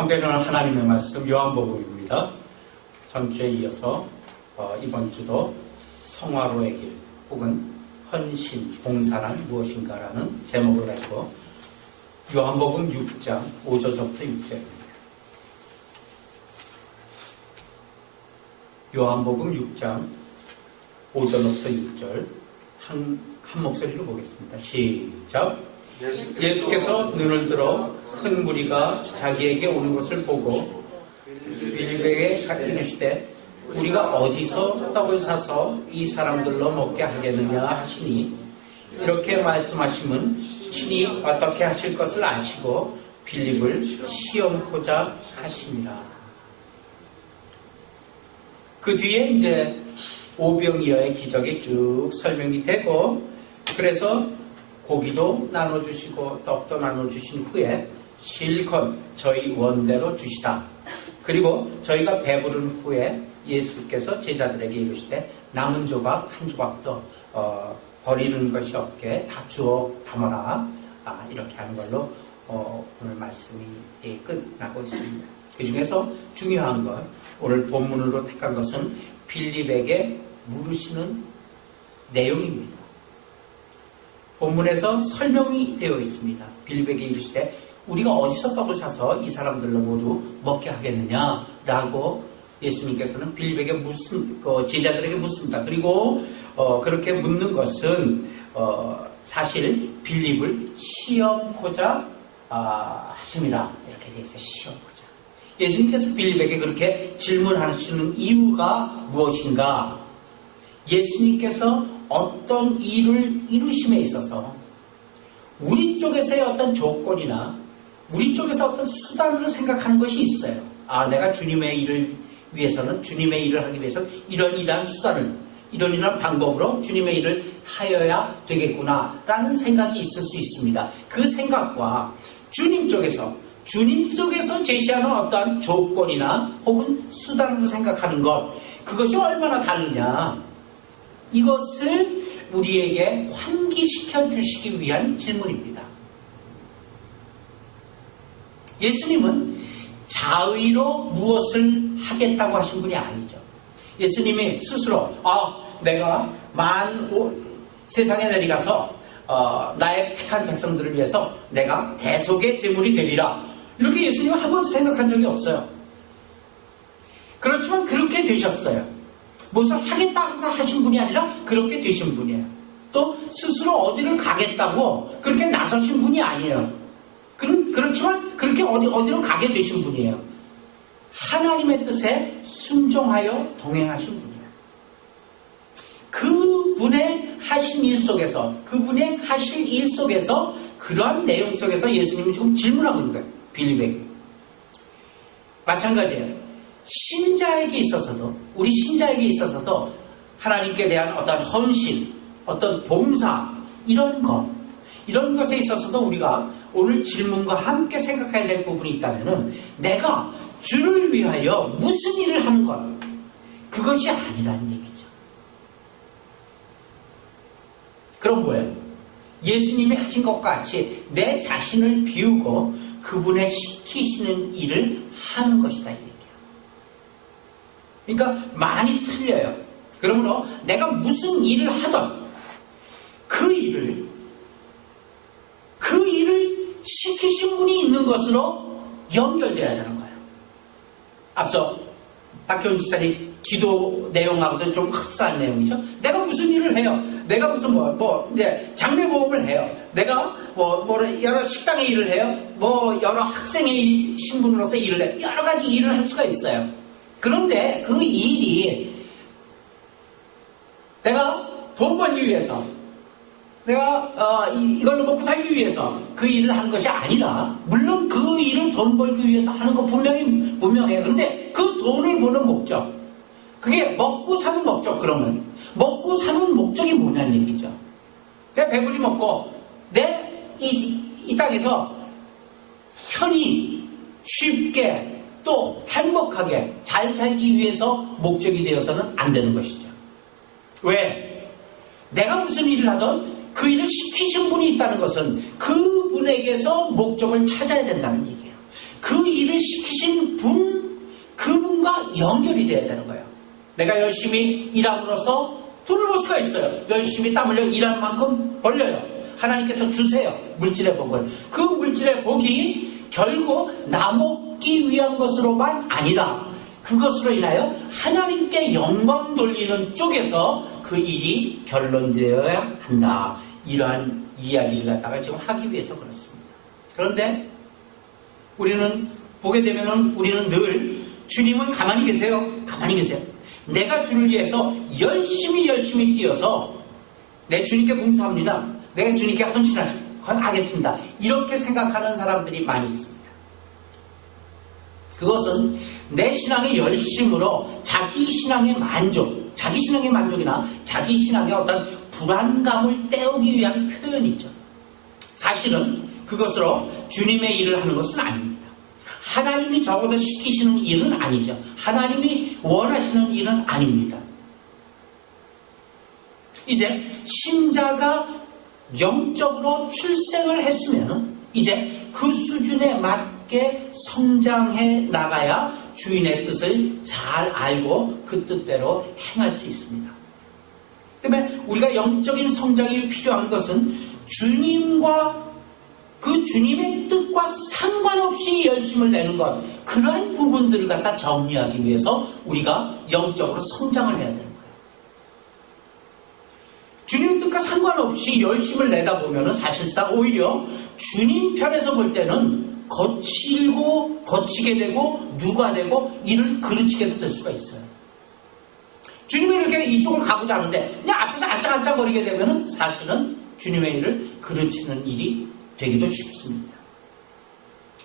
함께하는 하나님의 말씀 요한복음입니다. 전주에 이어서 이번 주도 성화로의 길 혹은 헌신, 봉사란 무엇인가라는 제목을 가지고 요한복음 6장 5절부터 6절입니다. 요한복음 6장 5절부터 6절 한 목소리로 보겠습니다. 시작. 예수께서 눈을 들어 큰 무리가 자기에게 오는 것을 보고 빌립에게 이르시되 우리가 어디서 떡을 사서 이 사람들로 먹게 하겠느냐 하시니, 이렇게 말씀하심은 친히 어떻게 하실 것을 아시고 빌립을 시험코자 하시니라. 그 뒤에 이제 오병이어의 기적이 쭉 설명이 되고, 그래서 고기도 나눠주시고 떡도 나눠주신 후에 실컷 저희 원대로 주시다. 그리고 저희가 배부른 후에 예수께서 제자들에게 이르시되 남은 조각 한 조각도 버리는 것이 없게 다 주워 담아라. 이렇게 하는 걸로 오늘 말씀이 끝나고 있습니다. 그 중에서 중요한 것, 오늘 본문으로 택한 것은 빌립에게 물으시는 내용입니다. 본문에서 설명이 되어 있습니다. 빌립에게 이르시되 우리가 어디서 떡을 사서 이 사람들로 모두 먹게 하겠느냐 라고 예수님께서는 빌립에게 제자들에게 묻습니다. 그리고 그렇게 묻는 것은 사실 빌립을 시험코자 하심이라 이렇게 되어 있어요. 시험코자. 예수님께서 빌립에게 그렇게 질문하시는 이유가 무엇인가? 예수님께서 어떤 일을 이루심에 있어서 우리 쪽에서의 어떤 조건이나 우리 쪽에서 어떤 수단으로 생각하는 것이 있어요. 내가 주님의 일을 위해서는, 주님의 일을 하기 위해서 이러한 수단을, 이러한 방법으로 주님의 일을 하여야 되겠구나 라는 생각이 있을 수 있습니다. 그 생각과 주님 쪽에서 제시하는 어떠한 조건이나 혹은 수단으로 생각하는 것, 그것이 얼마나 다르냐, 이것을 우리에게 환기시켜 주시기 위한 질문입니다. 예수님은 자의로 무엇을 하겠다고 하신 분이 아니죠. 예수님이 스스로 내가 세상에 내려가서 나의 택한 백성들을 위해서 내가 대속의 제물이 되리라, 이렇게 예수님은 한 번도 생각한 적이 없어요. 그렇지만 그렇게 되셨어요. 무엇을 하겠다고 하신 분이 아니라 그렇게 되신 분이에요. 또 스스로 어디를 가겠다고 그렇게 나서신 분이 아니에요. 그렇지만 그렇게 어디로 가게 되신 분이에요. 하나님의 뜻에 순종하여 동행하신 분이에요. 그분의 하신 일 속에서, 그분의 하실 일 속에서, 그러한 내용 속에서 예수님이 지금 질문하고 있는 거예요. 빌립에게. 마찬가지예요. 우리 신자에게 있어서도 하나님께 대한 어떤 헌신, 어떤 봉사, 이런 것에 있어서도 우리가 오늘 질문과 함께 생각해야 될 부분이 있다면은, 내가 주를 위하여 무슨 일을 하는 것, 그것이 아니라는 얘기죠. 그럼 뭐예요? 예수님이 하신 것과 같이 내 자신을 비우고 그분의 시키시는 일을 하는 것이다, 이 얘기예요. 그러니까 많이 틀려요. 그러므로 내가 무슨 일을 하던 그 일을 시키신 분이 있는 것으로 연결되어야 되는 거예요. 앞서 박효은 집사님 기도 내용하고도 좀 흡사한 내용이죠. 내가 무슨 일을 해요? 내가 무슨 이제 장례보험을 해요. 내가 여러 식당에 일을 해요. 여러 학생의 신분으로서 일을 해요. 여러 가지 일을 할 수가 있어요. 그런데 그 일이 내가 돈 벌기 위해서, 내가 이걸로 먹고 살기 위해서 그 일을 하는 것이 아니라, 물론 그 일을 돈 벌기 위해서 하는 거 분명해요. 그런데 그 돈을 버는 목적, 그게 먹고 사는 목적, 그러면 먹고 사는 목적이 뭐냐는 얘기죠. 내가 배불리 먹고 이 땅에서 편히 쉽게 또 행복하게 잘 살기 위해서 목적이 되어서는 안 되는 것이죠. 왜? 내가 무슨 일을 하든 그 일을 시키신 분이 있다는 것은 그분에게서 목적을 찾아야 된다는 얘기예요. 그 일을 시키신 분, 그분과 연결이 돼야 되는 거예요. 내가 열심히 일함으로써 돈을 벌 수가 있어요. 열심히 땀 흘려 일하는 만큼 벌려요. 하나님께서 주세요. 물질의 복을. 그 물질의 복이 결국 나 먹기 위한 것으로만 아니라 그것으로 인하여 하나님께 영광 돌리는 쪽에서 그 일이 결론되어야 한다. 이러한 이야기를 갖다가 지금 하기 위해서 그렇습니다. 그런데 우리는 보게 되면은 우리는 늘 주님은 가만히 계세요. 가만히 계세요. 내가 주를 위해서 열심히 뛰어서 내 주님께 봉사합니다. 내가 주님께 헌신하겠습니다. 이렇게 생각하는 사람들이 많이 있습니다. 그것은 내 신앙의 열심으로 자기 신앙의 만족이나 자기 신앙의 어떤 불안감을 때우기 위한 표현이죠. 사실은 그것으로 주님의 일을 하는 것은 아닙니다. 하나님이 적어도 시키시는 일은 아니죠. 하나님이 원하시는 일은 아닙니다. 이제 신자가 영적으로 출생을 했으면 이제 그 수준에 맞게 성장해 나가야 주인의 뜻을 잘 알고 그 뜻대로 행할 수 있습니다. 때문에 우리가 영적인 성장이 필요한 것은 주님과 그 주님의 뜻과 상관없이 열심을 내는 것, 그러한 부분들을 갖다 정리하기 위해서 우리가 영적으로 성장을 해야 되는 거예요. 주님 뜻과 상관없이 열심을 내다 보면은 사실상 오히려 주님 편에서 볼 때는 거치게 되고 누가 되고 일을 그르치게도 될 수가 있어요. 주님이 이렇게 이쪽을 가고자 하는데 그냥 앞에서 안짝안짝거리게 되면은 사실은 주님의 일을 그르치는 일이 되기도 쉽습니다.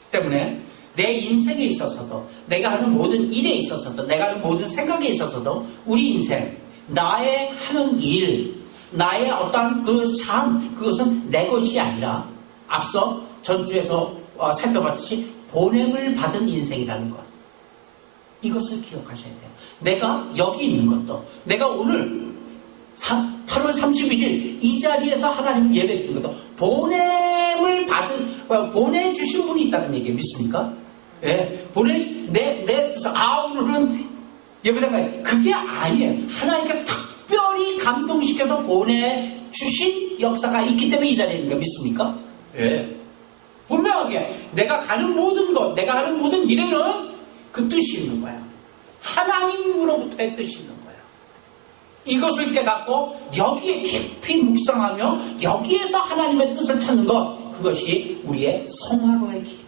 때문에 내 인생에 있어서도, 내가 하는 모든 일에 있어서도, 내가 하는 모든 생각에 있어서도 우리 인생, 나의 하는 일, 나의 어떠한 그 삶, 그것은 내 것이 아니라 앞서 전주에서 살펴봤듯이 보냄을 받은 인생이라는 것, 이것을 기억하셔야 돼요. 내가 여기 있는 것도, 내가 오늘 8월 31일 이 자리에서 하나님 예배 드린 것도 보냄을 보내주신 분이 있다는 얘기 믿습니까? 예, 내 뜻을, 오늘은 예배당 가요. 그게 아니에요. 하나님께서 특별히 감동시켜서 보내주신 역사가 있기 때문에 이 자리에 있는 거 믿습니까? 예. 분명하게 내가 가는 모든 것, 내가 하는 모든 일에는 그 뜻이 있는 거야. 하나님으로부터의 뜻이 있는 거야. 이것을 깨닫고 여기에 깊이 묵상하며 여기에서 하나님의 뜻을 찾는 것, 그것이 우리의 성화로의 길입니다.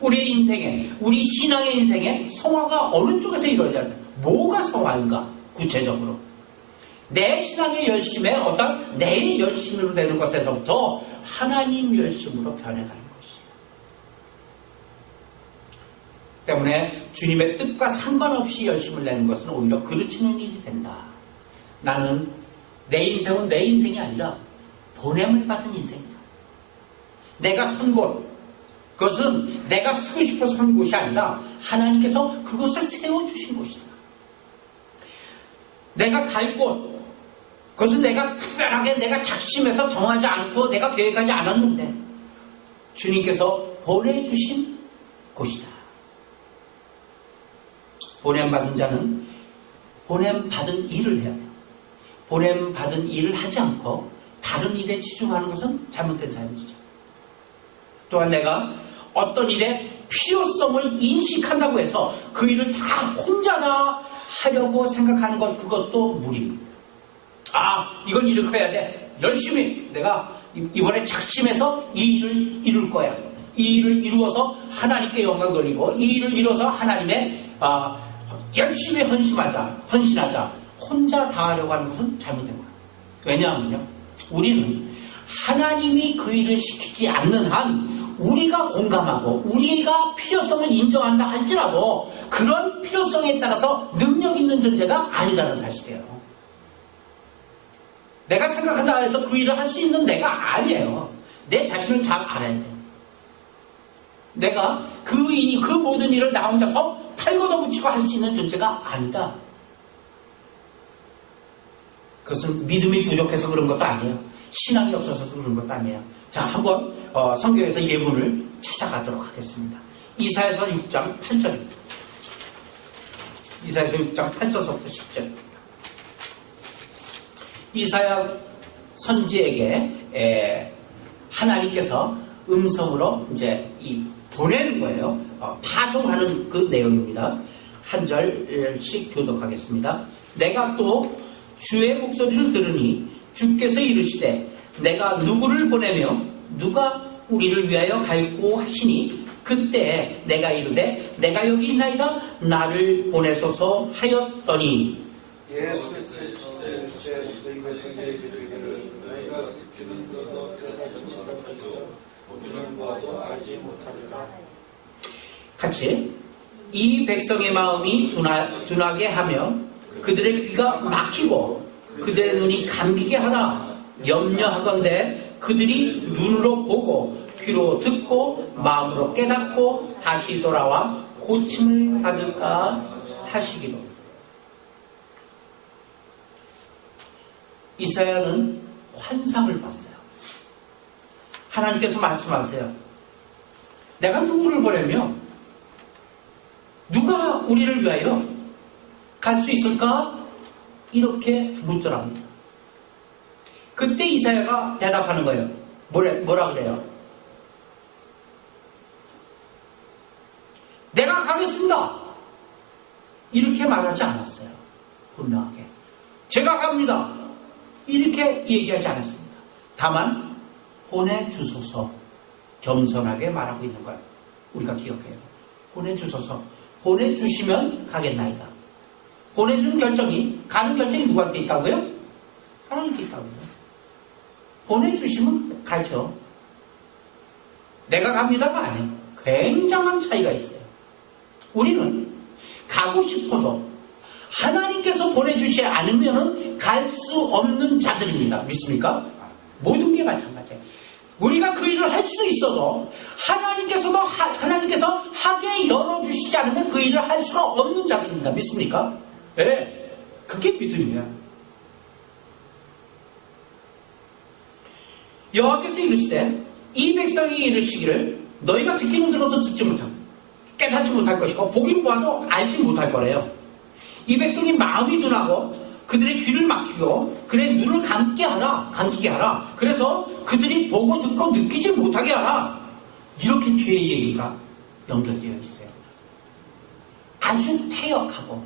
우리의 인생에, 우리 신앙의 인생에 성화가 어느 쪽에서 이루어져야 돼? 뭐가 성화인가? 구체적으로 내 신앙의 열심에 어떤 내 열심으로 되는 것에서부터 하나님 열심으로 변해가는 것이에요. 때문에 주님의 뜻과 상관없이 열심을 내는 것은 오히려 그르치는 일이 된다. 나는 내 인생은 내 인생이 아니라 보냄을 받은 인생이다. 내가 선 곳, 그것은 내가 서고 싶어서 선 곳이 아니라 하나님께서 그것을 세워주신 곳이다. 내가 갈 곳, 그것은 내가 특별하게 내가 작심해서 정하지 않고 내가 계획하지 않았는데 주님께서 보내주신 곳이다. 보냄받은 자는 보냄받은 일을 해야 돼요. 보냄받은 일을 하지 않고 다른 일에 치중하는 것은 잘못된 삶이죠. 또한 내가 어떤 일의 필요성을 인식한다고 해서 그 일을 다 혼자 다 하려고 생각하는 것, 그것도 무리입니다. 이건 이렇게 해야 돼. 열심히 내가 이번에 작심해서 이 일을 이룰 거야. 이 일을 이루어서 하나님께 영광 돌리고 이 일을 이루어서 하나님의 열심히 헌신하자. 혼자 다 하려고 하는 것은 잘못된 거야. 왜냐하면요, 우리는 하나님이 그 일을 시키지 않는 한 우리가 공감하고 우리가 필요성을 인정한다 할지라도 그런 필요성에 따라서 능력 있는 존재가 아니다는 사실이에요. 내가 생각한다 해서 그 일을 할 수 있는 내가 아니에요. 내 자신을 잘 알아야 돼요. 내가 그 모든 일을 나 혼자서 팔 걷어붙이고 할 수 있는 존재가 아니다. 그것은 믿음이 부족해서 그런 것도 아니에요. 신앙이 없어서 그런 것도 아니에요. 자, 한번 성경에서 예문을 찾아가도록 하겠습니다. 이사야서 6장 8절입니다. 이사야서 6장 8절부터 10절. 이사야 선지에게 하나님께서 음성으로 이제 보내는 거예요. 파송하는 그 내용입니다. 한 절씩 교독하겠습니다. 내가 또 주의 목소리를 들으니 주께서 이르시되 내가 누구를 보내며 누가 우리를 위하여 갈고 하시니 그때 내가 이르되 내가 여기 있나이다 나를 보내소서 하였더니 예수 그리스도의 이것을 이르기를 너희가 듣기는 너도 깨닫지 못하고 보기는 보아도 알지 못하리라. 같이 이 백성의 마음이 둔하게 하며 그들의 귀가 막히고 그들의 눈이 감기게 하라. 염려하건대 그들이 눈으로 보고 귀로 듣고 마음으로 깨닫고 다시 돌아와 고침을 받을까 하시기로. 이사야는 환상을 봤어요. 하나님께서 말씀하세요. 내가 누구를 보내며 누가 우리를 위하여 갈 수 있을까? 이렇게 묻더랍니다. 그때 이사야가 대답하는 거예요. 뭐라 그래요? 내가 가겠습니다. 이렇게 말하지 않았어요. 분명하게. 제가 갑니다. 이렇게 얘기하지 않았습니다. 다만 보내주소서 겸손하게 말하고 있는 걸 우리가 기억해요. 보내주소서. 보내주시면 가겠나이다. 보내주는 결정이, 가는 결정이 누구한테 있다고요? 하나님께 있다고요. 보내주시면 가죠. 내가 갑니다가 아니에요. 굉장한 차이가 있어요. 우리는 가고 싶어도 하나님께서 보내주시지 않으면 갈 수 없는 자들입니다. 믿습니까? 모든 게 마찬가지예요. 우리가 그 일을 할 수 있어도 하나님께서 하게 열어주시지 않으면 그 일을 할 수가 없는 자들입니다. 믿습니까? 네. 그게 믿음이야. 여호와께서 이르시되 이 백성이 이르시기를 너희가 듣기는 들어도 듣지 못하고 깨닫지 못할 것이고 보긴 보아도 알지 못할 거래요. 이 백성이 마음이 둔하고 그들의 귀를 막히고 그들의 눈을 감기게 하라. 그래서 그들이 보고 듣고 느끼지 못하게 하라. 이렇게 뒤에 얘기가 연결되어 있어요. 아주 패역하고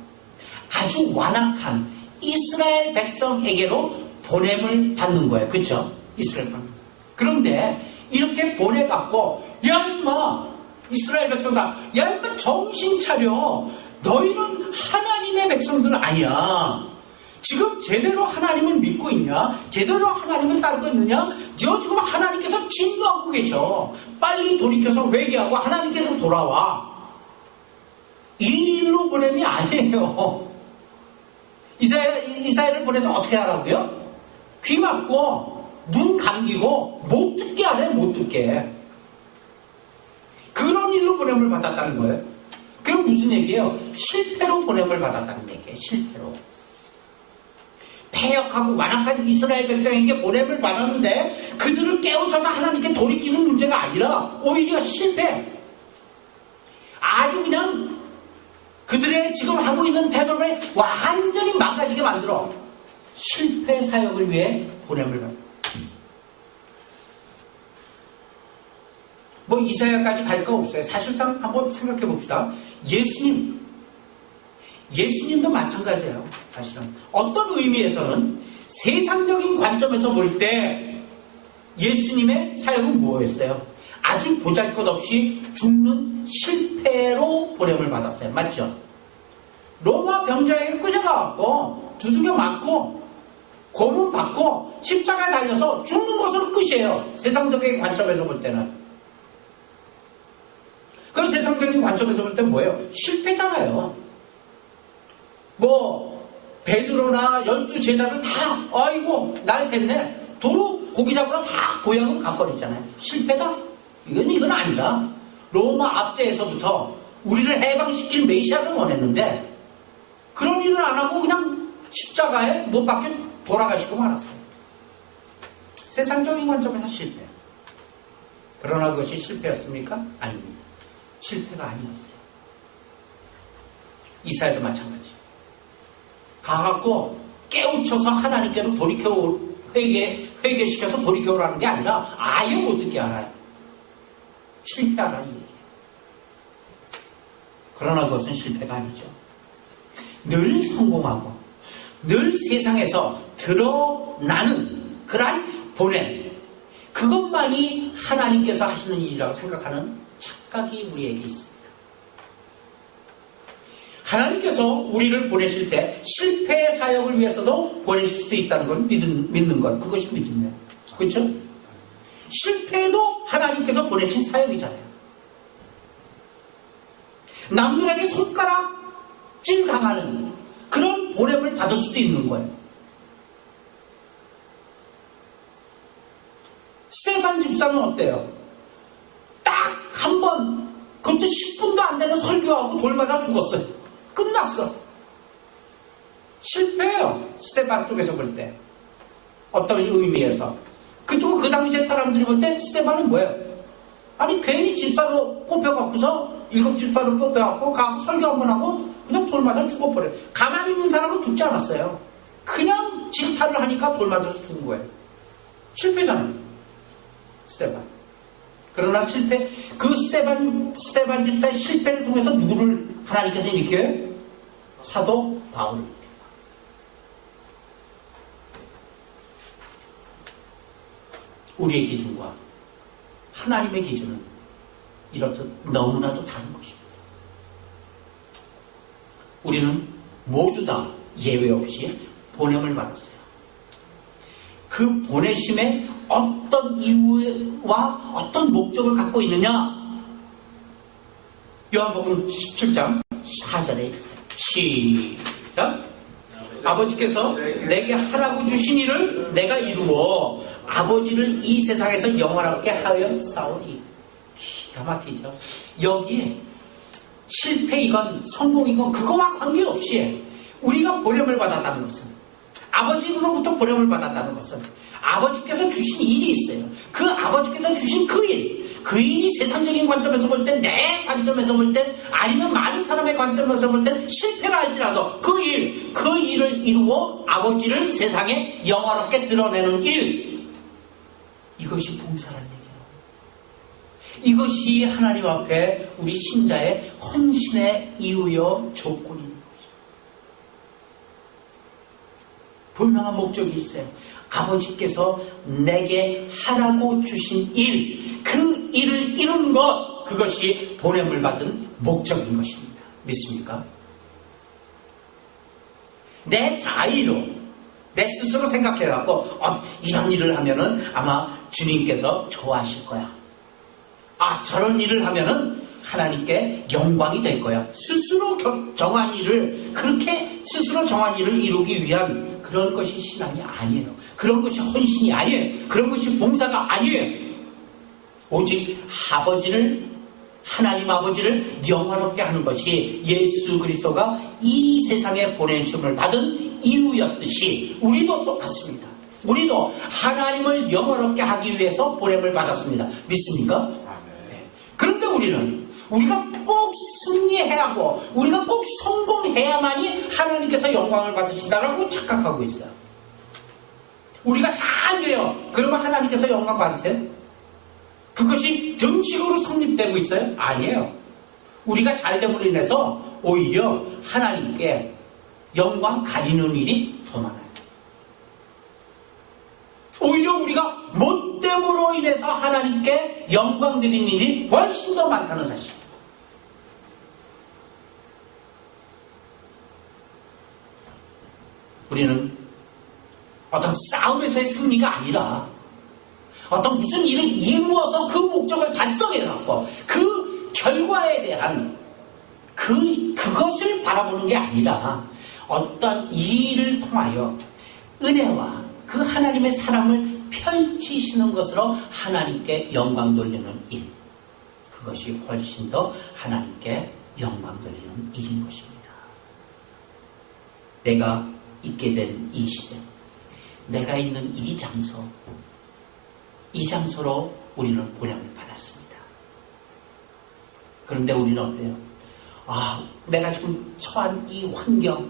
아주 완악한 이스라엘 백성에게로 보냄을 받는 거예요. 그렇죠? 이스라엘 백성. 그런데 이렇게 보내갖고 야 인마 이스라엘 백성아 야 인마 정신 차려. 너희는 하나님의 백성들 아니야. 지금 제대로 하나님을 믿고 있냐? 제대로 하나님을 따르고 있느냐? 너 지금 하나님께서 진노하고 계셔. 빨리 돌이켜서 회개하고 하나님께로 돌아와. 이 일로 보냄이 아니에요. 이사야를 보내서 어떻게 하라고요? 귀 막고 눈 감기고 못 듣게 하래. 못 듣게. 그런 일로 보냄을 받았다는 거예요. 그게 무슨 얘기예요? 실패로 보냄을 받았다는 얘기예요. 실패로. 패역하고 완악한 이스라엘 백성에게 보냄을 받았는데 그들을 깨우쳐서 하나님께 돌이키는 문제가 아니라 오히려 실패. 아주 그냥 그들의 지금 하고 있는 태도를 완전히 망가지게 만들어 실패 사역을 위해 보냄을 받았다. 뭐 이사야까지 갈 거 없어요. 사실상 한번 생각해 봅시다. 예수님도 마찬가지예요. 사실은 어떤 의미에서는 세상적인 관점에서 볼 때 예수님의 사역은 뭐였어요? 아주 보잘것없이 죽는 실패로 보냄을 받았어요. 맞죠? 로마 병자에게 끌려가고 두들겨 맞고 고문 받고 십자가에 달려서 죽는 것으로 끝이에요. 세상적인 관점에서 볼 때는. 그 세상적인 관점에서 볼 때 뭐예요? 실패잖아요. 뭐 베드로나 12제자들 다 아이고 날 샜네. 도로 고기 잡으러 다 고향으로 가버리잖아요. 실패다? 이건 아니다. 로마 압제에서부터 우리를 해방시킬 메시아를 원했는데 그런 일을 안 하고 그냥 십자가에 못 박혀 돌아가시고 말았어요. 세상적인 관점에서 실패. 그러나 그것이 실패였습니까? 아닙니다. 실패가 아니었어요. 이사야도 마찬가지. 가갖고 깨우쳐서 하나님께로 회개시켜서 돌이켜오라는 게 아니라 아예 못 듣게 알아요. 실패하라는 얘기예요. 그러나 그것은 실패가 아니죠. 늘 성공하고 늘 세상에서 드러나는 그러한 보냄, 그것만이 하나님께서 하시는 일이라고 생각하는 착각이 우리에게 있습니다. 하나님께서 우리를 보내실 때 실패의 사역을 위해서도 보내실 수 있다는 걸 믿는 것, 그것이 믿음이에요. 그렇죠? 실패도 하나님께서 보내신 사역이잖아요. 남들에게 손가락질 당하는 그런 보냄을 받을 수도 있는 거예요. 스테반 집사는 어때요? 딱 한 번, 그것도 10분도 안 되는 설교하고 돌 맞아 죽었어요. 끝났어. 실패해요. 스테반 쪽에서 볼 때. 어떤 의미에서. 그리고 그 당시에 사람들이 볼 때 스테반은 뭐예요? 아니 괜히 집사로 뽑혀갖고서 7 집사로 뽑혀갖고 가고 설교 한번 하고 그냥 돌 맞아 죽어버려요. 가만히 있는 사람은 죽지 않았어요. 그냥 질타를 하니까 돌 맞아서 죽은 거예요. 실패잖아요. 스테반. 그러나 그 스테반 집사의 실패를 통해서 누구를 하나님께서 일으켜요? 사도 바울을 일으켜요. 우리의 기준과 하나님의 기준은 이렇듯 너무나도 다른 것입니다. 우리는 모두 다 예외 없이 보냄을 받았어요. 그 보내심에 어떤 이유와 어떤 목적을 갖고 있느냐? 요한복음 17장 4절에 있어요. 시작. 아버지께서 내게 하라고 주신 일을 내가 이루어 아버지를 이 세상에서 영원하게 하여 싸우리. 기가 막히죠. 여기에 실패이건 성공이건 그거와 관계없이 우리가 보냄을 받았다는 것은, 아버지로부터 보냄을 받았다는 것은 아버지께서 주신 일이 있어요. 그 아버지께서 주신 그 일이 세상적인 관점에서 볼 때, 내 관점에서 볼 때, 아니면 많은 사람의 관점에서 볼 때 실패를 할지라도 그 일을 이루어 아버지를 세상에 영화롭게 드러내는 일, 이것이 봉사라는 얘기예요. 이것이 하나님 앞에 우리 신자의 헌신의 이유요 조건인 것이죠. 분명한 목적이 있어요. 아버지께서 내게 하라고 주신 일, 그 일을 이룬 것, 그것이 보냄을 받은 목적인 것입니다. 믿습니까? 내 자의로, 내 스스로 생각해갖고 이런 일을 하면은 아마 주님께서 좋아하실 거야. 저런 일을 하면은 하나님께 영광이 될 거야. 스스로 정한 일을, 그렇게 스스로 정한 일을 이루기 위한 그런 것이 신앙이 아니에요. 그런 것이 헌신이 아니에요. 그런 것이 봉사가 아니에요. 오직 하나님 아버지를 영화롭게 하는 것이 예수 그리스도가 이 세상에 보내심을 받은 이유였듯이 우리도 똑같습니다. 우리도 하나님을 영화롭게 하기 위해서 보냄을 받았습니다. 믿습니까? 네. 그런데 우리가 꼭 승리해야 하고 우리가 꼭 성공해야만이 하나님께서 영광을 받으신다라고 착각하고 있어요. 우리가 잘돼요. 그러면 하나님께서 영광 받으세요? 그것이 정식으로 성립되고 있어요? 아니에요. 우리가 잘됨으로 인해서 오히려 하나님께 영광 가리는 일이 더 많아요. 오히려 우리가 못됨으로 인해서 하나님께 영광 드리는 일이 훨씬 더 많다는 사실. 우리는 어떤 싸움에서의 승리가 아니라 어떤 무슨 일을 이루어서 그 목적을 달성해갖고 그 결과에 대한 그것을 바라보는 게 아니라 어떤 일을 통하여 은혜와 그 하나님의 사랑을 펼치시는 것으로 하나님께 영광 돌리는 일, 그것이 훨씬 더 하나님께 영광 돌리는 일인 것입니다. 내가 있게 된 이 시대, 내가 있는 이 장소로 우리는 보냄을 받았습니다. 그런데 우리는 어때요? 내가 지금 처한 이 환경,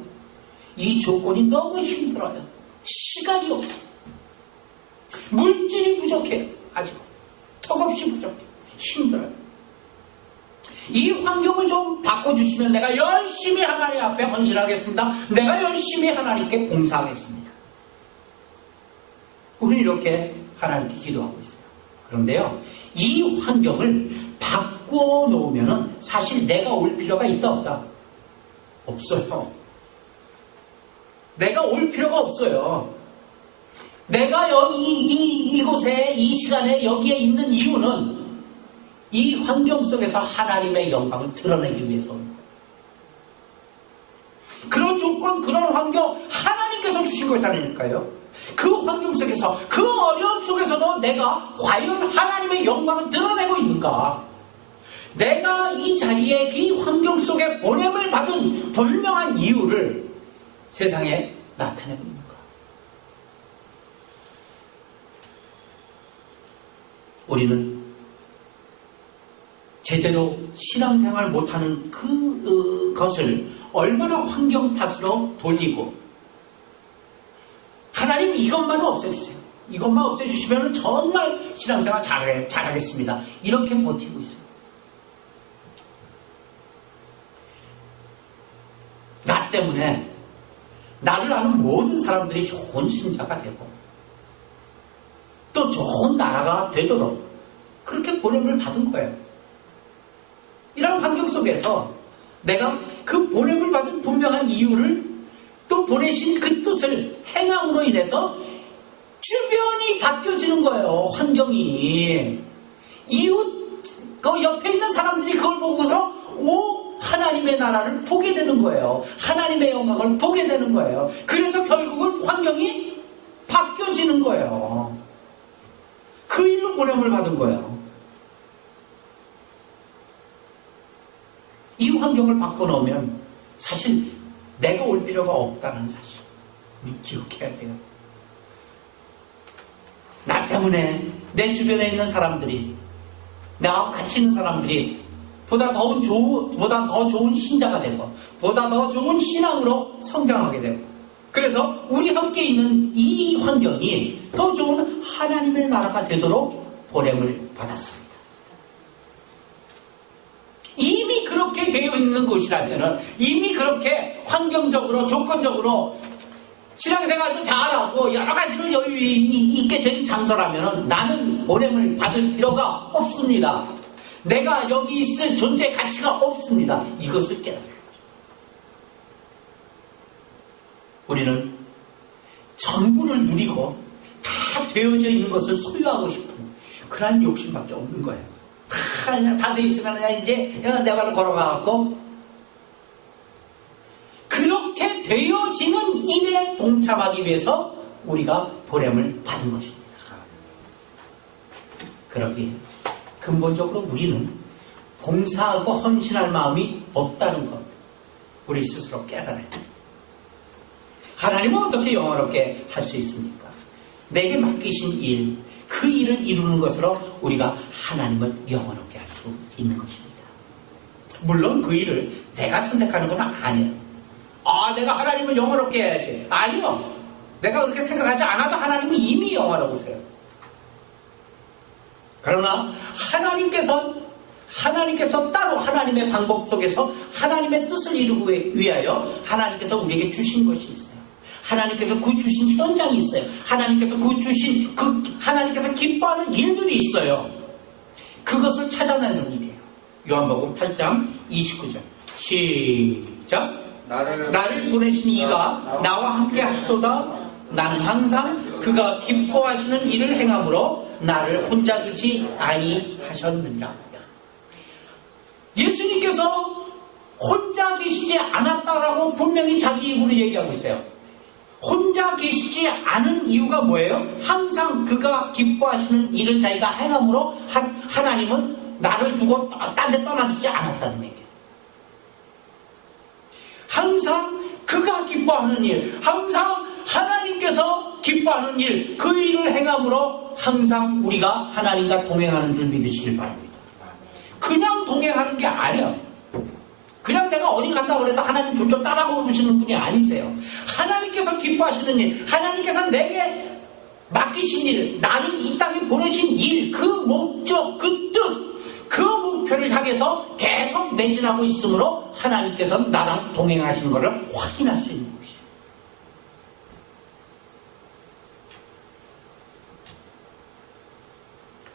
이 조건이 너무 힘들어요. 시간이 없어. 물질이 부족해요. 아직 턱없이 부족해요. 힘들어요. 이 환경을 좀 바꿔주시면 내가 열심히 하나님 앞에 헌신하겠습니다. 내가 열심히 하나님께 봉사하겠습니다. 우리는 이렇게 하나님께 기도하고 있어요. 그런데요, 이 환경을 바꿔놓으면 사실 내가 올 필요가 있다 없다? 없어요. 내가 올 필요가 없어요. 내가 이곳에 이 시간에 여기에 있는 이유는 이 환경 속에서 하나님의 영광을 드러내기 위해서입니다. 그런 조건, 그런 환경 하나님께서 주신 것이 아닐까요? 그 환경 속에서, 그 어려움 속에서도 내가 과연 하나님의 영광을 드러내고 있는가? 내가 이 자리에 이 환경 속에 보냄을 받은 분명한 이유를 세상에 나타내고 있는가? 우리는 제대로 신앙생활 못하는 그것을 얼마나 환경 탓으로 돌리고, 하나님 이것만 없애주세요. 이것만 없애주시면 정말 신앙생활 잘하겠습니다. 이렇게 버티고 있어요. 나 때문에 나를 아는 모든 사람들이 좋은 신자가 되고 또 좋은 나라가 되도록 그렇게 보냄을 받은 거예요. 이런 환경 속에서 내가 그 보냄을 받은 분명한 이유를, 또 보내신 그 뜻을 행함으로 인해서 주변이 바뀌어지는 거예요. 환경이. 이웃, 그 옆에 있는 사람들이 그걸 보고서 하나님의 나라를 보게 되는 거예요. 하나님의 영광을 보게 되는 거예요. 그래서 결국은 환경이 바뀌어지는 거예요. 그 일로 보냄을 받은 거예요. 이 환경을 바꿔놓으면 사실 내가 올 필요가 없다는 사실 우리 기억해야 돼요. 나 때문에 내 주변에 있는 사람들이, 나와 같이 있는 사람들이 보다 더 좋은 신자가 되고 보다 더 좋은 신앙으로 성장하게 되고, 그래서 우리 함께 있는 이 환경이 더 좋은 하나님의 나라가 되도록 보냄을 받았습니다. 이미 그렇게 되어 있는 곳이라면, 이미 그렇게 환경적으로 조건적으로 신앙생활도 잘하고 여러 가지로 여유 있게 된 장소라면 나는 보냄을 받을 필요가 없습니다. 내가 여기 있을 존재 가치가 없습니다. 이것을 깨달아요. 우리는 전부를 누리고 다 되어져 있는 것을 소유하고 싶은 그런 욕심밖에 없는 거예요. 다 돼 있으면 그냥 이제 내 발을 걸어가갖고, 그렇게 되어지는 일에 동참하기 위해서 우리가 보냄을 받은 것입니다. 그러기에 근본적으로 우리는 봉사하고 헌신할 마음이 없다는 것, 우리 스스로 깨달아요. 하나님은 어떻게 영원롭게 할 수 있습니까? 내게 맡기신 일, 그 일을 이루는 것으로 우리가 하나님을 영원롭게 할 수 있는 것입니다. 물론 그 일을 내가 선택하는 건 아니에요. 내가 하나님을 영원롭게 해야지. 아니요. 내가 그렇게 생각하지 않아도 하나님은 이미 영원하고세요. 그러나 하나님께서 따로 하나님의 방법 속에서 하나님의 뜻을 이루기 위하여 하나님께서 우리에게 주신 것이 있어요. 하나님께서 그 주신 현장이 있어요. 하나님께서 하나님께서 기뻐하는 일들이 있어요. 그것을 찾아내는 일이에요. 요한복음 8장 29절 시작. 나를 보내신 이가 나와 함께 하시도다. 나는 항상 그가 기뻐하시는 일을 행함으로 나를 혼자 두지 아니하셨느니라. 예수님께서 혼자 계시지 않았다라고 분명히 자기 입으로 얘기하고 있어요. 혼자 계시지 않은 이유가 뭐예요? 항상 그가 기뻐하시는 일을 자기가 행함으로 하나님은 나를 두고 딴 데 떠나주지 않았다는 얘기예요. 항상 그가 기뻐하는 일, 항상 하나님께서 기뻐하는 일, 그 일을 행함으로 항상 우리가 하나님과 동행하는 줄 믿으시길 바랍니다. 그냥 동행하는 게 아니에요. 그냥 내가 어디 간다고 해서 하나님 조조 따라오시는 분이 아니세요. 하나님께서 기뻐하시는 일, 하나님께서 내게 맡기신 일, 나를 이 땅에 보내신 일, 그 목적, 그 뜻, 그 목표를 향해서 계속 매진하고 있으므로 하나님께서 나랑 동행하시는 것을 확인할 수 있는 것이에요.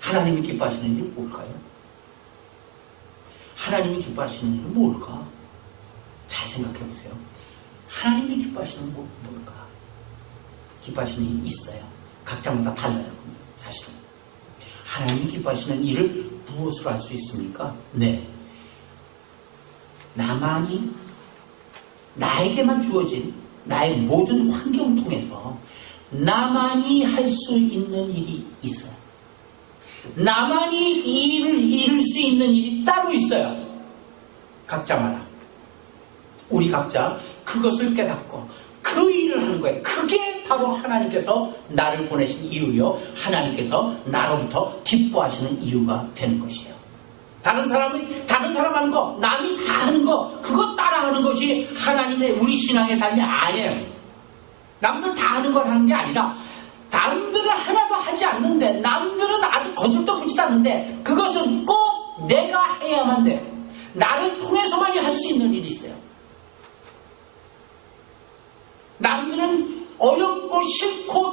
하나님이 기뻐하시는 일이 뭘까요? 하나님이 기뻐하시는 일은 뭘까? 잘 생각해 보세요. 하나님이 기뻐하시는 건 뭘까? 기뻐하시는 일이 있어요. 각자마다 달라요. 사실은. 하나님이 기뻐하시는 일을 무엇으로 할 수 있습니까? 네. 나만이, 나에게만 주어진 나의 모든 환경을 통해서 나만이 할 수 있는 일이 있어요. 나만이 이 일을 이룰 수 있는 일이 따로 있어요. 각자마다. 우리 각자 그것을 깨닫고 그 일을 하는 거예요. 그게 바로 하나님께서 나를 보내신 이유요. 하나님께서 나로부터 기뻐하시는 이유가 되는 것이에요. 다른 사람 하는 거, 남이 다 하는 거, 그거 따라하는 것이 하나님의 우리 신앙의 삶이 아니에요. 남들 다 하는 걸 하는 게 아니라 남들은 하나도 하지 않는데, 남들은 아주 거들떠 붙이지 않는데, 그것은 꼭 내가 해야만 돼. 나를 통해서만이 할 수 있는 일이 있어요. 남들은 어렵고 싫고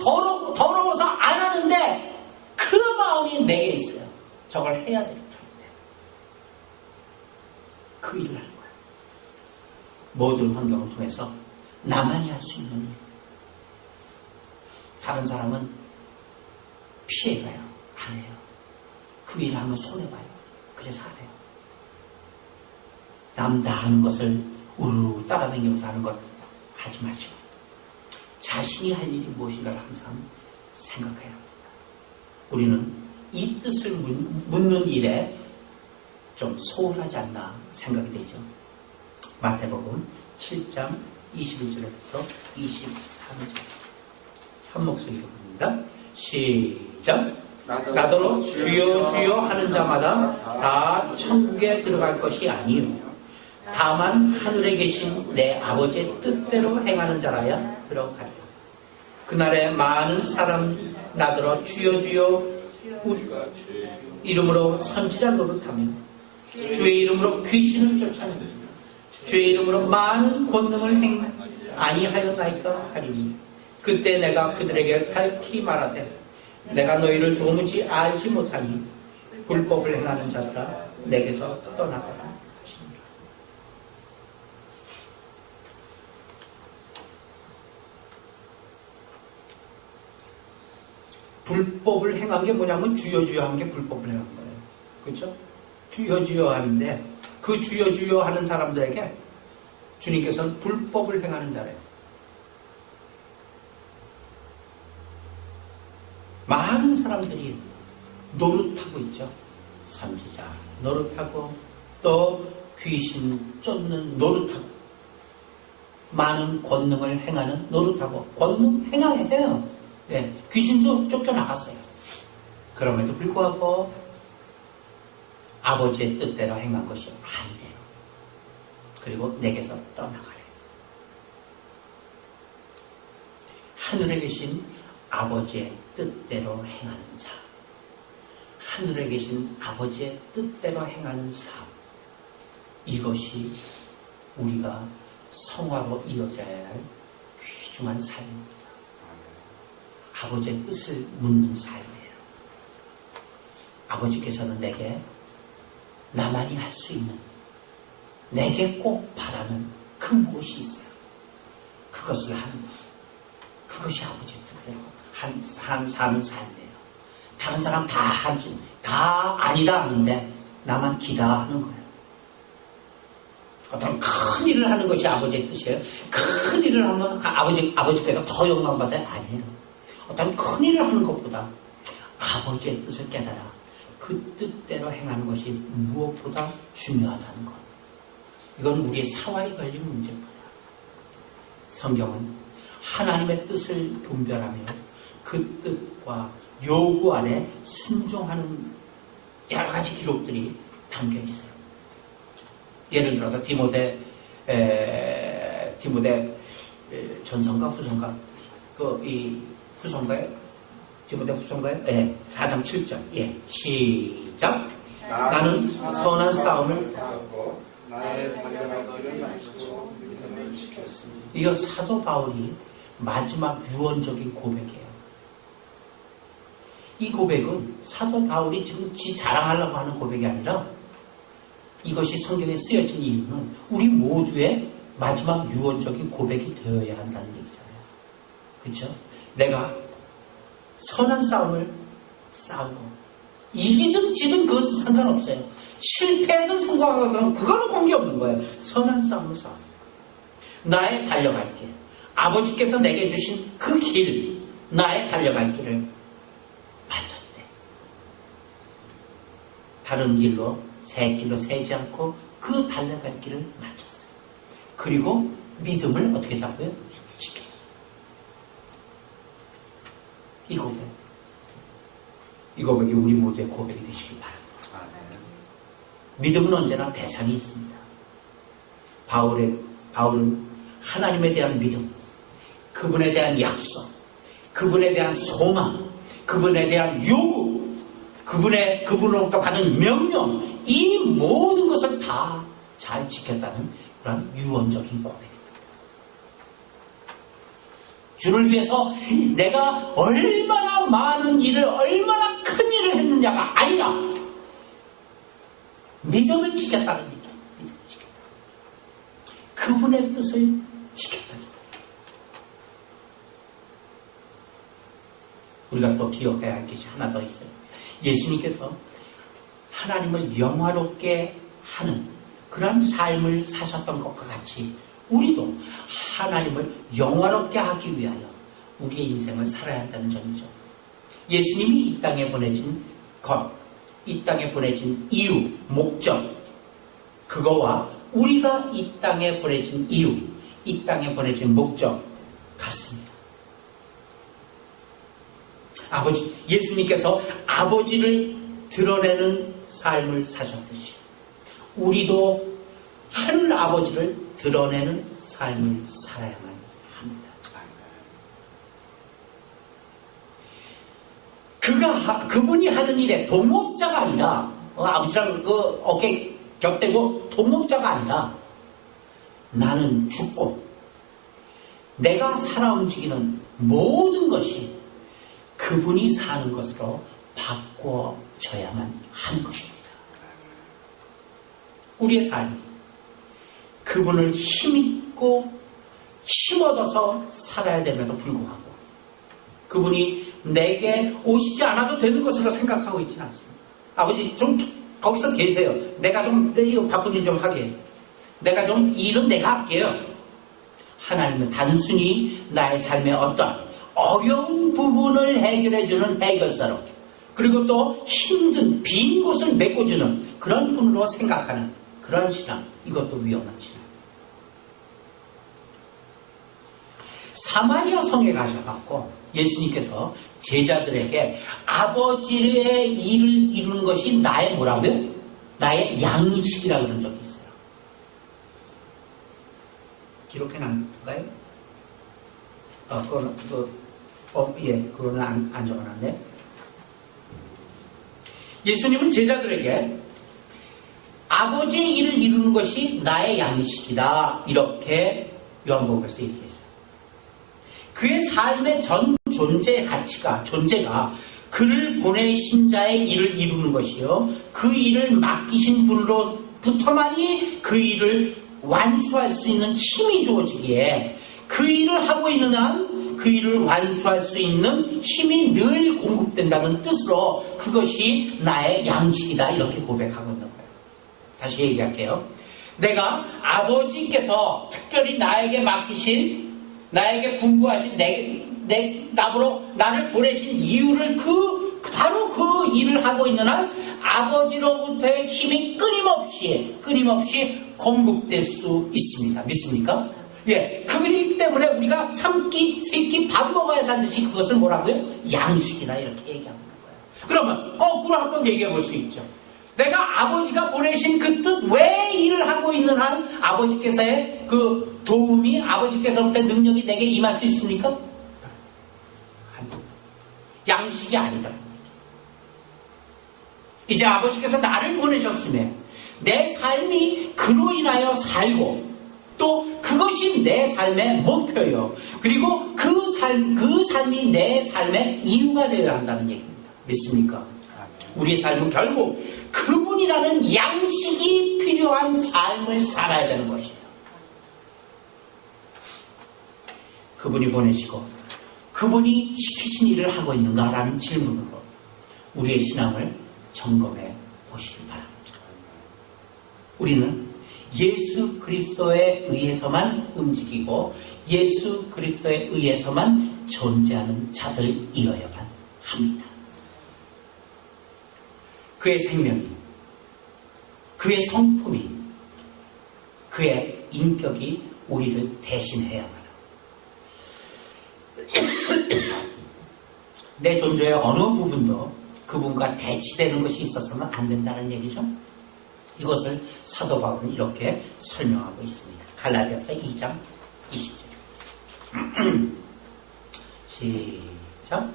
더러워서 안 하는데 그 마음이 내게 있어요. 저걸 해야 되겠다. 그 일을 하는 거예요. 모든 환경을 통해서 나만이 할 수 있는 일. 다른 사람은 피해가요. 안 해요. 그 일을 하면 손해봐요. 그래서 안 해요. 남 다 하는 것을 우르르 따라다니면서 하는 것 하지 마시고 자신이 할 일이 무엇인가를 항상 생각해야 합니다. 우리는 이 뜻을 묻는 일에 좀 소홀하지 않나 생각이 되죠. 마태복음 7장 21절부터 23절 한 목소리로 봅니다. 시작. 나더러 주여 주여 하는 자마다 다 천국에 들어갈 것이 아니요 다만 하늘에 계신 내 아버지의 뜻대로 행하는 자라야 들어가리라. 그날에 많은 사람 나더러 주여 주여 우리 이름으로 선지자 노릇하며 주의 이름으로 귀신을 쫓아내며 주의 이름으로 많은 권능을 아니하였나이까 하리니 그때 내가 그들에게 밝히 말하되 내가 너희를 도무지 알지 못하니 불법을 행하는 자들아 내게서 떠나가라 하시니라. 불법을 행한 게 뭐냐면 주여 주여 한 게 불법을 행한 거예요. 그렇죠? 주여 주여 하는데 그 주여 주여 하는 사람들에게 주님께서는 불법을 행하는 자래요. 많은 사람들이 노릇하고 있죠. 선지자 노릇하고 또 귀신 쫓는 노릇하고 많은 권능을 행하는 노릇하고 권능 행해요. 네, 귀신도 쫓겨나갔어요. 그럼에도 불구하고 아버지의 뜻대로 행한 것이 아니래요. 그리고 내게서 떠나가래요. 하늘에 계신 아버지의 뜻대로 행하는 자, 하늘에 계신 아버지의 뜻대로 행하는 삶, 이것이 우리가 성화로 이어져야 할 귀중한 삶입니다. 아버지의 뜻을 묻는 삶이에요. 아버지께서는 내게 나만이 할 수 있는, 내게 꼭 바라는 그 무엇이 있어요. 그것을 하는 것. 그것이 아버지의 뜻대로 사는 삶이에요. 다른 사람 다 하지, 다 아니다 하는데 나만 기다 하는 거예요. 어떤 큰 일을 하는 것이 아버지의 뜻이에요. 큰 일을 하면 아버지께서 더 영광받아야 아니에요. 어떤 큰 일을 하는 것보다 아버지의 뜻을 깨달아 그 뜻대로 행하는 것이 무엇보다 중요하다는 것. 이건 우리의 사활이 걸린 문제입니다. 성경은 하나님의 뜻을 분별하며 그 뜻과 요구 안에 순종하는 여러 가지 기록들이 담겨 있어요. 예를 들어서 디모데 전서인가 후서인가 이 후서인가요? 디모데 후서인가요? 4장 7절. 시작. 나는 선한 싸움을 하고 나의 달려갈 길을 마치고 믿음을 지켰습니다. 이거 사도 바울이 마지막 유언적인 고백이에요. 이 고백은 사도 바울이 지금 지 자랑하려고 하는 고백이 아니라 이것이 성경에 쓰여진 이유는 우리 모두의 마지막 유언적인 고백이 되어야 한다는 얘기잖아요. 그렇죠? 내가 선한 싸움을 싸우고 이기든 지든 그것은 상관없어요. 실패하든 성공하든 그거는 관계없는 거예요. 선한 싸움을 싸웠어요. 나의 달려갈 길, 아버지께서 내게 주신 그 길, 나의 달려갈 길을 마쳤대. 다른 길로 새 길로 새지 않고 그 달려갈 길을 마쳤어요. 그리고 믿음을 어떻게 했다고요? 지켰어요. 이 고백이 우리 모두의 고백이 되시길 바랍니다. 믿음은 언제나 대상이 있습니다. 바울은 하나님에 대한 믿음, 그분에 대한 약속, 그분에 대한 소망, 그분에 대한 요구, 그분으로부터 받은 명령, 이 모든 것을 다 잘 지켰다는 그런 유언적인 고백입니다. 주를 위해서 내가 얼마나 많은 일을, 얼마나 큰 일을 했느냐가 아니라 믿음을 지켰다는 얘기예요. 믿음을 지켰다. 그분의 뜻을 지켰다는 거예요. 우리가 또 기억해야 할 것이 하나 더 있어요. 예수님께서 하나님을 영화롭게 하는 그런 삶을 사셨던 것과 같이 우리도 하나님을 영화롭게 하기 위하여 우리의 인생을 살아야 한다는 점이죠. 예수님이 이 땅에 보내진 것, 이 땅에 보내진 이유, 목적, 그거와 우리가 이 땅에 보내진 이유, 이 땅에 보내진 목적 같습니다. 예수님께서 아버지를 드러내는 삶을 사셨듯이 우리도 하늘 아버지를 드러내는 삶을 살아야만 합니다. 그분이 하는 일에 동업자가 아니라 아버지랑 어깨 겹대고 동업자가 아니라 나는 죽고 내가 살아 움직이는 모든 것이 그분이 사는 것으로 바꿔져야만 하는 것입니다. 우리의 삶이 그분을 힘있고 힘얻어서 살아야 됨에도 불구하고 그분이 내게 오시지 않아도 되는 것으로 생각하고 있지는 않습니다. 아버지 좀 거기서 계세요. 내가 좀 이거 바쁜 일 좀 하게. 내가 좀 일은 내가 할게요. 하나님은 단순히 나의 삶의 어떠한 어려운 부분을 해결해주는 해결사로 그리고 또 힘든 빈 곳을 메꿔주는 그런 분으로 생각하는 그런 신앙, 이것도 위험한 신앙. 사마리아 성에 가셔갖고 예수님께서 제자들에게 아버지의 일을 이루는 것이 나의 뭐라고요? 나의 양식이라 그런 적이 있어요. 기록해놨나요? 그거는 안 적어놨네. 예수님은 제자들에게 아버지의 일을 이루는 것이 나의 양식이다. 이렇게 요한복음에서 얘기했어요. 그의 삶의 전 존재 가치가, 존재가 그를 보내신 자의 일을 이루는 것이요. 그 일을 맡기신 분으로부터만이 그 일을 완수할 수 있는 힘이 주어지기에 그 일을 하고 있는 한 그 일을 완수할 수 있는 힘이 늘 공급된다는 뜻으로 그것이 나의 양식이다. 이렇게 고백하고 있는 거예요. 다시 얘기할게요. 내가 아버지께서 특별히 나에게 맡기신, 나에게 분부하신, 나를 보내신 이유를 바로 그 일을 하고 있는 한 아버지로부터의 힘이 끊임없이 공급될 수 있습니다. 믿습니까? 예, 그렇기 때문에 우리가 3끼, 3끼 밥 먹어야 산듯이 그것을 뭐라고요? 양식이다 이렇게 얘기하는 거예요. 그러면 거꾸로 한번 얘기해 볼 수 있죠. 내가 아버지가 보내신 그 뜻 외에 일을 하고 있는 한 아버지께서의 그 도움이, 아버지께서부터 능력이 내게 임할 수 있습니까? 안 됩니다. 양식이 아니다. 이제 아버지께서 나를 보내셨으며 내 삶이 그로 인하여 살고 또 그것이 내 삶의 목표요. 그리고 그 삶이 내 삶의 이유가 되어야 한다는 얘기입니다. 믿습니까? 우리의 삶은 결국 그분이라는 양식이 필요한 삶을 살아야 되는 것이에요. 그분이 보내시고 그분이 시키신 일을 하고 있는가라는 질문으로 우리의 신앙을 점검해 보시기 바랍니다. 우리는 예수 그리스도에 의해서만 움직이고 예수 그리스도에 의해서만 존재하는 자들이어야만 합니다. 그의 생명이, 그의 성품이, 그의 인격이 우리를 대신해야만 합니다. 내 존재의 어느 부분도 그분과 대치되는 것이 있어서는 안 된다는 얘기죠. 이것을 사도 바울은 이렇게 설명하고 있습니다. 갈라디아서 2장 20절. 시작.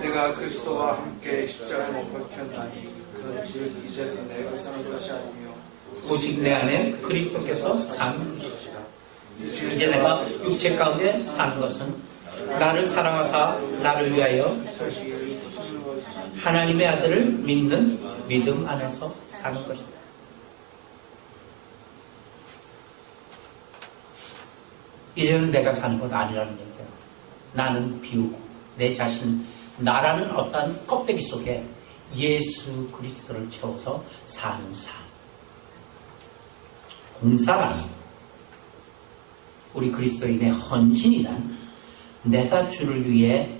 내가 그리스도와 함께 십자가에 못 박혔나니 그런즉 이제는 내가 사는 것이 아니며 오직 내 안에 그리스도께서 사는 것이다. 이제 내가 육체 가운데 사는 것은 나를 사랑하사 나를 위하여 하나님의 아들을 믿는 믿음 안에서 사는 것이다. 이제는 내가 사는 것 아니라는 얘기예요. 나는 비우고 내 자신, 나라는 어떤 껍데기 속에 예수 그리스도를 채워서 사는 삶. 봉사란, 우리 그리스도인의 헌신이란 내가 주를 위해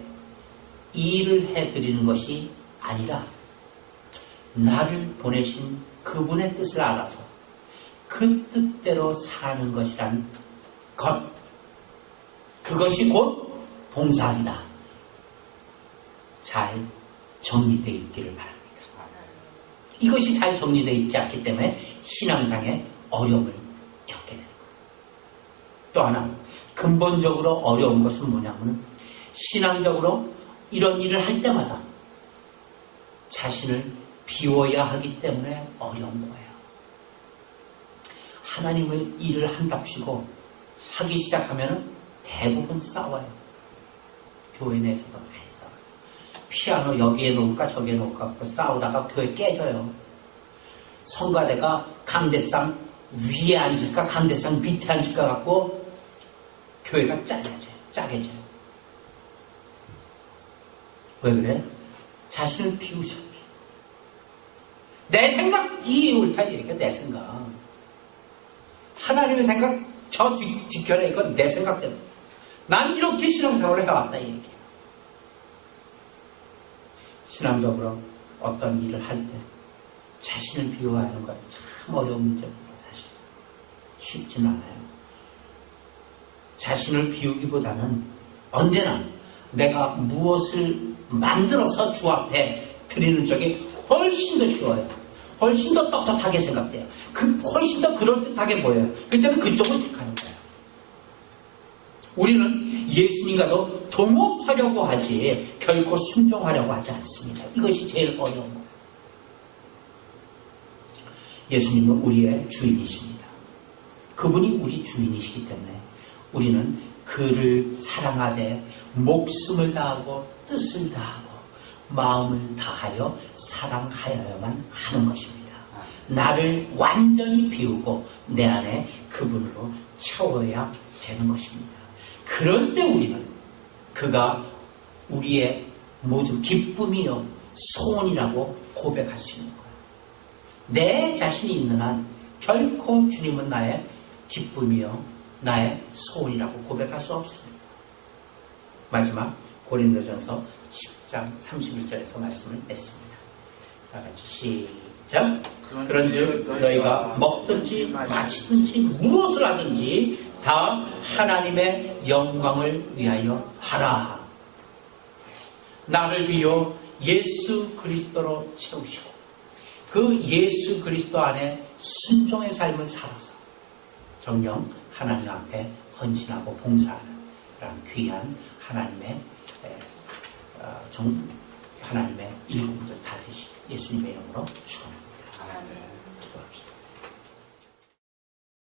일을 해드리는 것이 아니라 나를 보내신 그분의 뜻을 알아서 그 뜻대로 사는 것이란 것. 그것이 곧 봉사이다. 잘 정리되어 있기를 바랍니다. 이것이 잘 정리되어 있지 않기 때문에 신앙상의 어려움을 겪게 됩니다. 또 하나 근본적으로 어려운 것은 뭐냐면 신앙적으로 이런 일을 할 때마다 자신을 비워야 하기 때문에 어려운 거예요. 하나님의 일을 한답시고 하기 시작하면 대부분 싸워요. 교회 내에서도 많이 싸워요. 피아노 여기에 놓을까 저기에 놓을까 싸우다가 교회 깨져요. 성가대가 강대상 위에 앉을까 강대상 밑에 앉을까 갖고 교회가 짜게져요. 왜 그래? 자신을 비우셨기. 내 생각이 옳다 이렇게 내 생각. 하나님의 생각 저 뒷편에 이건 내 생각 때문에. 난 이렇게 신앙생활을 해왔다 이 얘기예요. 신앙적으로 어떤 일을 할 때 자신을 비워야 하는 것 참 어려운 문제입니다. 사실 쉽진 않아요. 자신을 비우기보다는 언제나 내가 무엇을 만들어서 주 앞에 드리는 쪽이 훨씬 더 쉬워요. 훨씬 더 떳떳하게 생각돼요. 훨씬 더 그럴듯하게 보여요. 그때는 그쪽을 택하는 거예요. 우리는 예수님과도 동업하려고 하지 결코 순종하려고 하지 않습니다. 이것이 제일 어려운 거예요. 예수님은 우리의 주인이십니다. 그분이 우리 주인이시기 때문에 우리는 그를 사랑하되 목숨을 다하고 뜻을 다하고 마음을 다하여 사랑하여야만 하는 것입니다. 나를 완전히 비우고 내 안에 그분으로 채워야 되는 것입니다. 그럴 때 우리는 그가 우리의 모든 기쁨이요 소원이라고 고백할 수 있는 거예요. 내 자신이 있는 한 결코 주님은 나의 기쁨이요 나의 소원이라고 고백할 수 없습니다. 마지막 고린도전서 10장 31절에서 말씀을 냈습니다. 다같이 시작. 그런즉 너희가 먹든지 마시든지 무엇을 하든지 다 하나님의 영광을 위하여 하라. 나를 비워 예수 그리스도로 채우시고 그 예수 그리스도 안에 순종의 삶을 살아서 정령 하나님 앞에 헌신하고 봉사하는 그런 귀한 하나님의 하나님의 일꾼들 다 되시 예수님의 이름으로 축원합니다.